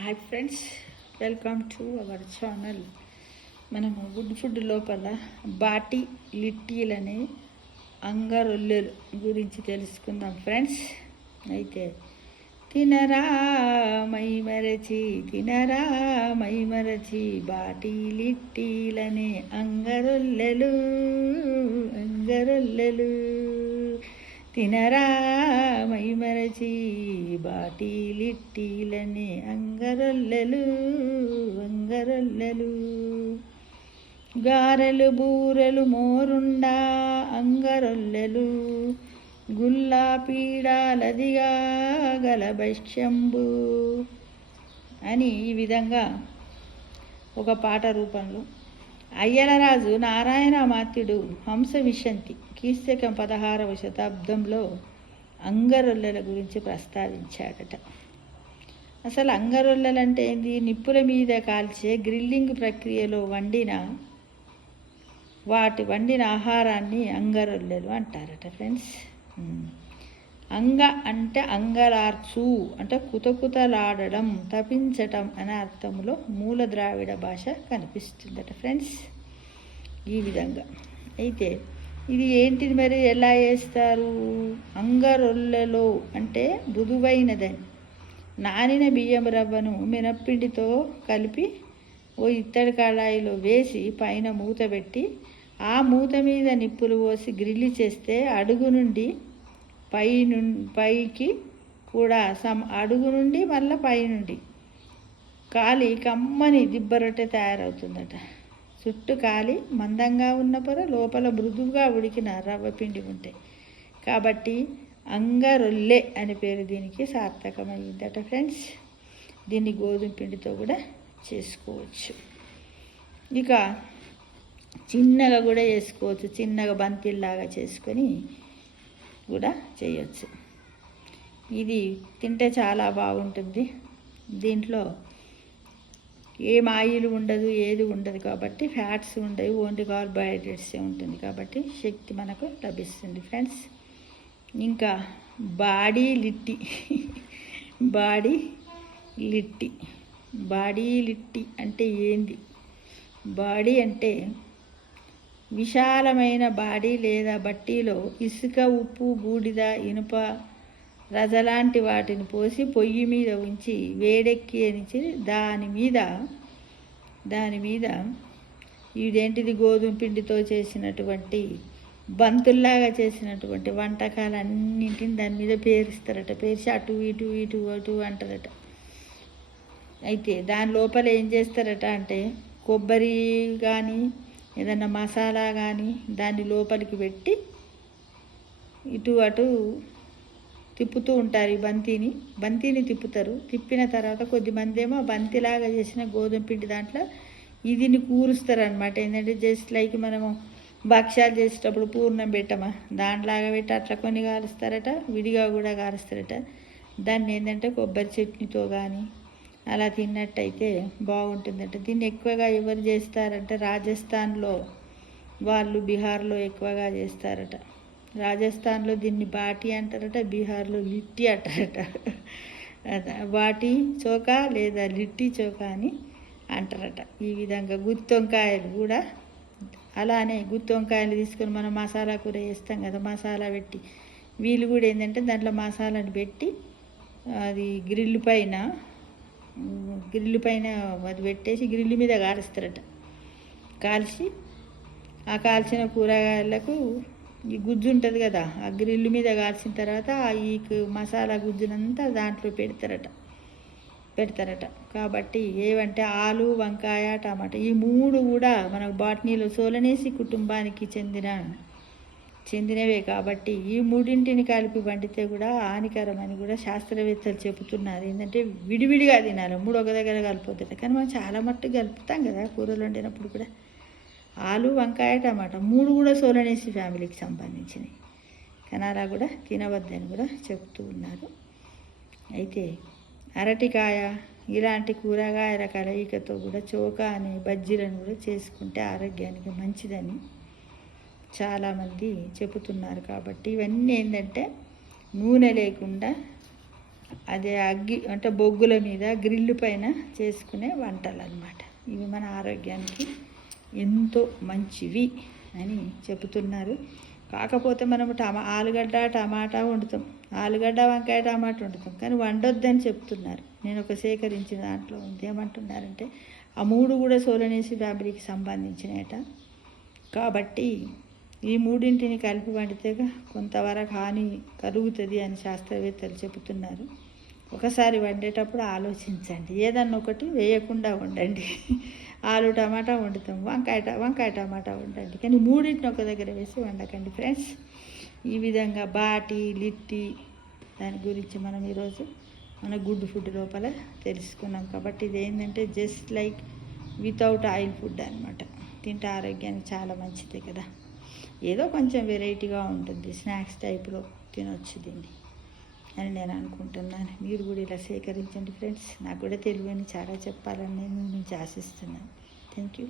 Hi friends, welcome to our channel. మనము good food లోపల బాటి లిట్టీలనే అంగరొల్లెలు గురించి తెలుసుకుందాం ఫ్రెండ్స్. అయితే తినరా మై మరచి బాటి లిట్టీలనే అంగరొల్లెలు తినరా మైమరచి బాటి లిట్టీలనే అంగరొల్లెలు గారెలు బూరెలు మోరుండా అంగరొల్లెలు గుల్లా పీడాలదిగా గలభక్ష్యంబు అని ఈ విధంగా ఒక పాట రూపంలో అయ్యలరాజు నారాయణమాత్యుడు హంసవిశంతి క్రీస్తకం 16వ శతాబ్దంలో అంగరొల్లెల గురించి ప్రస్తావించాడట. అసలు అంగరొల్లెలంటే ఏంది? నిప్పుల మీద కాల్చే గ్రిల్లింగ్ ప్రక్రియలో వండిన ఆహారాన్ని అంగరొల్లెలు అంటారట ఫ్రెండ్స్. అంగ అంటే అంగలార్చు అంటే కుతకుతలాడడం, తపించటం అనే అర్థంలో మూల ద్రావిడ భాష కనిపిస్తుందట ఫ్రెండ్స్. ఈ విధంగా అయితే ఇది ఏంటిది మరి, ఎలా చేస్తారు? అంగరొల్లెలో అంటే మృదువైనదని నానిన బియ్యం రవ్వను మినప్పిండితో కలిపి ఓ ఇత్తడి కళాయిలో వేసి పైన మూత పెట్టి ఆ మూత మీద నిప్పులు పోసి గ్రిల్లి చేస్తే అడుగు నుండి పైకి కూడా అడుగు నుండి మళ్ళీ పైనుండి కాలి కమ్మని దిబ్బరొట్టె తయారవుతుందట. చుట్టూ కాలి మందంగా ఉన్న పొర లోపల మృదువుగా ఉడికిన రవ్వ పిండి ఉంటాయి కాబట్టి అంగరొల్లె అని పేరు దీనికి సార్థకమైందట ఫ్రెండ్స్. దీన్ని గోధుమ పిండితో కూడా చేసుకోవచ్చు. ఇక చిన్నగా కూడా చేసుకోవచ్చు, చిన్నగా బంతిల్లాగా చేసుకొని కూడా చేయొచ్చు. ఇది తింటే చాలా బాగుంటుంది. దీంట్లో ఏం ఆయిల్ ఉండదు, ఏది ఉండదు కాబట్టి ఫ్యాట్స్ ఉండవు, ఓన్లీ కార్బోహైడ్రేట్సే ఉంటుంది కాబట్టి శక్తి మనకు లభిస్తుంది ఫ్రెండ్స్. ఇంకా బాడీ లిట్టి అంటే ఏంది? బాడీ అంటే విశాలమైన బాడీ లేదా బట్టీలో ఇసుక, ఉప్పు, బూడిద, ఇనుప రజలాంటి వాటిని పోసి పొయ్యి మీద ఉంచి వేడెక్కించి దాని మీద ఇదేంటిది గోధుమ పిండితో చేసినటువంటి బంతుల్లాగా చేసినటువంటి వంటకాలన్నింటిని దాని మీద పేరుస్తారట. పేర్చి అటు ఇటు అంటారట. అయితే దాని లోపల ఏం చేస్తారట అంటే కొబ్బరి కానీ ఏదన్నా మసాలా కానీ దాన్ని లోపలికి పెట్టి ఇటు అటు తిప్పుతూ ఉంటారు. ఈ బంతిని తిప్పుతారు. తిప్పిన తర్వాత కొద్దిమంది ఏమో బంతిలాగా చేసిన గోధుమ పిండి దాంట్లో ఇదిని కూరుస్తారు అనమాట. ఏంటంటే జస్ట్ లైక్ మనము భక్ష్యాలు చేసేటప్పుడు పూర్ణం పెట్టమా దాంట్లాగా పెట్టి అట్లా కొన్ని కాలుస్తారట, విడిగా కూడా కాలుస్తారట. దాన్ని ఏంటంటే కొబ్బరి చట్నీతో కానీ అలా తిన్నట్టయితే బాగుంటుందట. దీన్ని ఎక్కువగా ఎవరు చేస్తారంటే రాజస్థాన్లో వాళ్ళు, బీహార్లో ఎక్కువగా చేస్తారట. రాజస్థాన్లో దీన్ని బాటి అంటారట, బీహార్లో లిట్టి అంటారట. బాటి చోకా లేదా లిట్టి చోకా అని అంటారట. ఈ విధంగా గుత్తొంకాయలు కూడా అలానే గుత్తొంకాయలు తీసుకొని మనం మసాలా కూర వేస్తాం కదా, మసాలా పెట్టి వీళ్ళు కూడా ఏంటంటే దాంట్లో మసాలాను పెట్టి అది గ్రిల్ పైన అది పెట్టేసి గ్రిల్ మీద కాలుస్తారట. కాల్చి ఆ కాల్చిన కూరగాయలకు ఈ గుజ్జు ఉంటుంది కదా, ఆ గ్రిల్ మీద కాల్చిన తర్వాత ఈ మసాలా గుజ్జునంతా దాంట్లో పెడతారట. కాబట్టి ఏవంటే ఆలు, వంకాయ, టమాటా ఈ మూడు కూడా మనకు బాటనీలో సోలనేసి కుటుంబానికి చెందినవే కాబట్టి ఈ మూడింటిని కలిపి వండితే కూడా హానికరమని కూడా శాస్త్రవేత్తలు చెబుతున్నారు. ఏంటంటే విడివిడిగా తినాలి, మూడు ఒక దగ్గర కలిపోతుంది. కానీ మనం చాలా మట్టుకు కలుపుతాం కదా కూరలు వండినప్పుడు కూడా. ఆలు, వంకాయ, టమాటా మూడు కూడా సోలనేసి ఫ్యామిలీకి సంబంధించినవి. కానీ అలా కూడా తినవద్దని కూడా చెప్తూ ఉన్నారు. అయితే అరటికాయ ఇలాంటి కూరగాయల కలయికతో కూడా చోకా అనే బజ్జీలను కూడా చేసుకుంటే ఆరోగ్యానికి మంచిదని చాలామంది చెబుతున్నారు. కాబట్టి ఇవన్నీ ఏంటంటే నూనె లేకుండా అదే అగ్గి అంటే బొగ్గుల మీద గ్రిల్లు పైన చేసుకునే వంటలు అన్నమాట. ఇవి మన ఆరోగ్యానికి ఎంతో మంచివి అని చెబుతున్నారు. కాకపోతే మనము ఆలుగడ్డ టమాటా వండుతాం, ఆలుగడ్డ వంకాయ టమాటా వండుతాం, కానీ వండొద్దని చెప్తున్నారు. నేను ఒక సేకరించిన దాంట్లో ఉంది. ఏమంటున్నారంటే ఆ 3 కూడా సోలనేసి ఫ్యామిలీకి సంబంధించినట. కాబట్టి ఈ 3ంటిని కలిపి వండితే కొంతవరకు హాని కలుగుతుంది అని శాస్త్రవేత్తలు చెబుతున్నారు. ఒకసారి వండేటప్పుడు ఆలోచించండి, ఏదన్నా ఒకటి వేయకుండా వండండి. ఆలు టమాటా వండుతాం, వంకాయ టమాటా వండండి, కానీ 3ంటిని ఒక దగ్గర వేసి వండకండి ఫ్రెండ్స్. ఈ విధంగా బాటి లిట్టి దాని గురించి మనం ఈరోజు మన గుడ్ ఫుడ్ లోపల తెలుసుకున్నాం. కాబట్టి ఇది ఏంటంటే just like without oil food అనమాట. తింటే ఆరోగ్యానికి చాలా మంచిదే కదా. ఏదో కొంచెం వెరైటీగా ఉంటుంది, స్నాక్స్ టైప్లో తినొచ్చు దీన్ని అని నేను అనుకుంటున్నాను. మీరు కూడా ఇలా సేకరించండి ఫ్రెండ్స్. నాకు కూడా తెలియని చాలా చెప్పాలని నేను నుంచి ఆశిస్తున్నాను. Thank you.